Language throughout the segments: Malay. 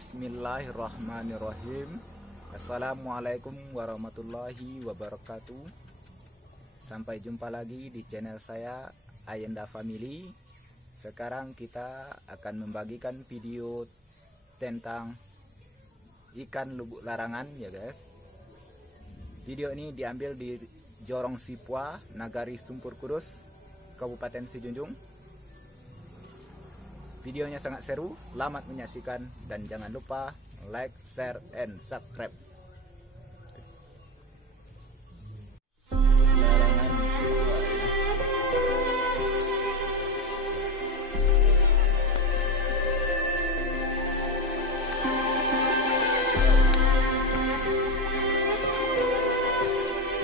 Bismillahirrahmanirrahim. Assalamualaikum warahmatullahi wabarakatuh. Sampai jumpa lagi di channel saya Ayenda Family. Sekarang kita akan membagikan video tentang ikan lubuk larangan ya guys. Video ini diambil di Jorong Sipua, Nagari Sumpur Kudus, Kabupaten Sijunjung. Videonya sangat seru, selamat menyaksikan dan jangan lupa like, share, and subscribe.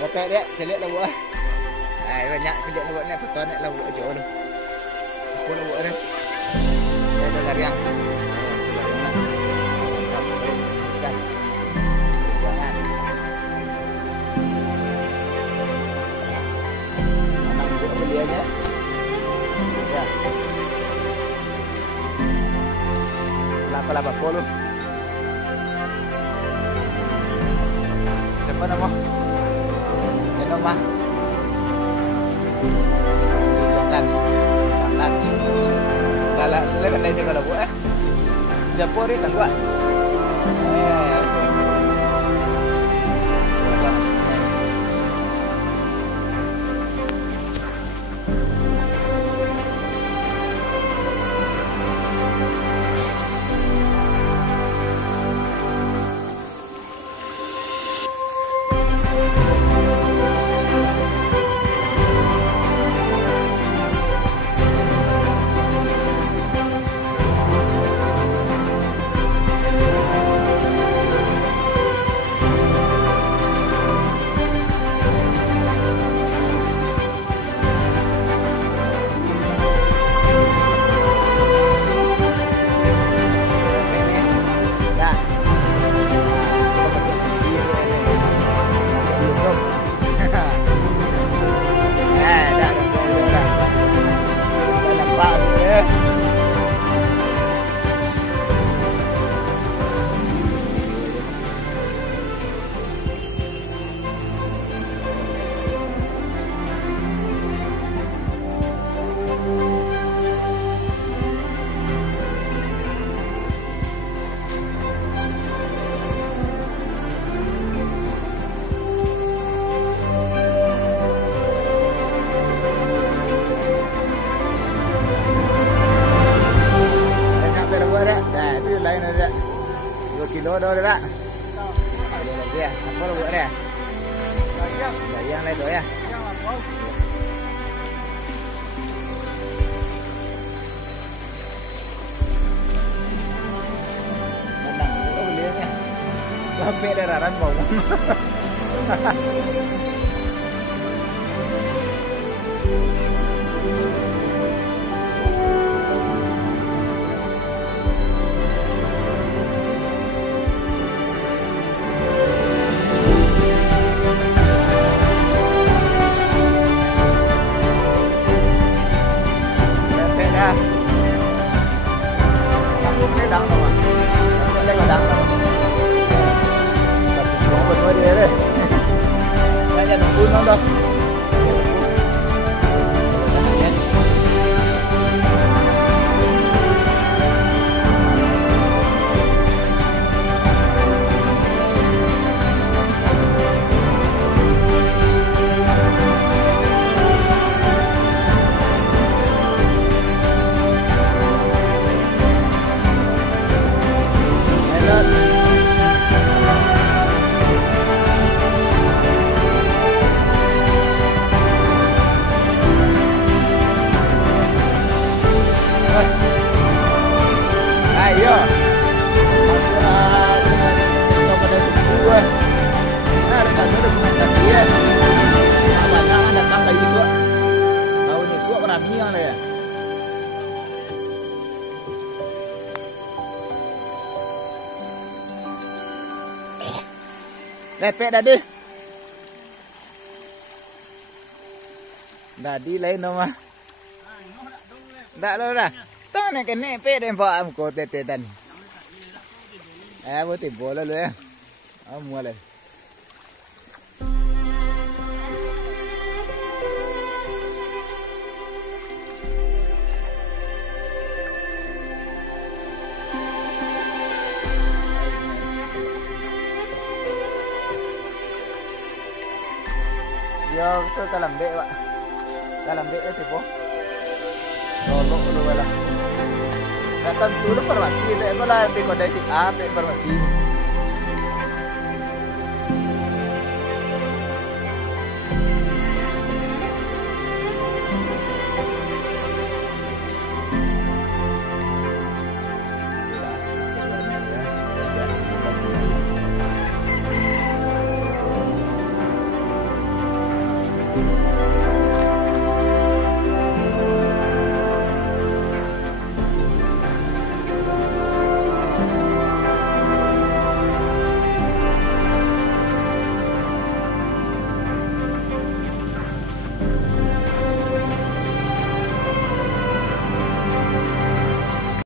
Lepas dia, saya lihat lawak. Banyak saya lihat lawak ni, betul nak lawak je tu. Apa lawak ni? Ada lariang. Jangan. Mana juga beliannya? Ya. Lapa polo. Siapa nama? Nama. Jangan. Lala, lepas ni kalau buat, Japur ni tak buat. Ada 2 kilo dah dah. Ada lagi ya. Apa lu buat dia? Yang lain doh ya. Menang dulu belinya. Sampai dararan bau. Ayo, masuklah kepada sebuah. Harus ada dokumentasi ya. Banyak ada tambah itu. Tahu ni suap rami yang le. Lepek tadi. Tadi lain nama. Tak lo dah. Tahu nak kena pe dem pak am ko tetetan. Vừa tìm vô lên luôn. Mua lên. Giờ tôi ta làm bệ bạn. Ta làm bệ thì bố. Rồi lộ luôn là. Datang dulu farmasi, dek malah di kondisi A, farmasi.